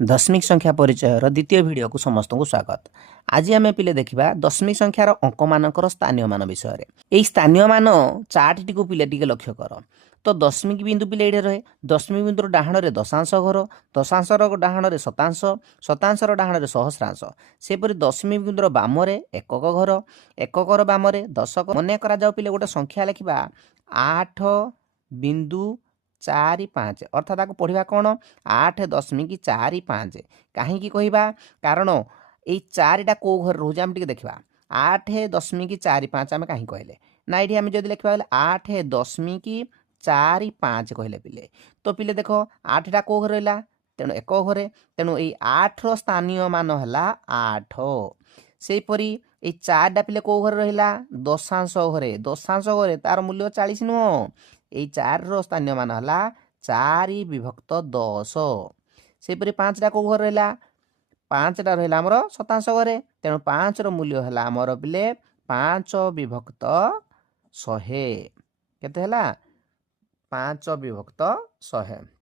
दशमिक संख्या परिचय द्वितीय वीडियो को समस्त को स्वागत। आज आम पिले देखा दशमिक संख्यार अंक मानकर स्थानीय मान विषय में। स्थानीय मान चार्ट टी पिले टिके लक्ष्य कर। तो दशमिक बिंदु पिले ये रहे। दशमिक बिंदुर डाहाण रे दशांश घर, दशांशर डाहाण रे शतांश, शतांशर डाहाण रे सहस्रांश, सेपरि दशमिक बिंदुर बाम रे एकक घर, एककर बाम रे दशक। मन करा पिले गोटे संख्या लिखा 8.45 अर्थात पढ़ा कौन 8.45 कहीं कहवा कारण ये चारिटा कौ घर रोचे आम देखा 8.45 आम कहीं कहले ना ये आम जब लिखा 8.45 कहले पिले तो पिले देख 8टा कौ घर रहा तेणु एक घरे तेणु ये 8 स्थानीय मान है 8 सेपरी ये चारटा पिले कौ घर रहा दशांश घरे तार मूल्य 40 नुह ये 4 स्थानीय मान है 4/10 सेपरी 5टा कौ घर रहा 5टा रहा आमर शतांश घरे तेणु 5 मूल्य है आमर पिले 5/100 केते 5/100।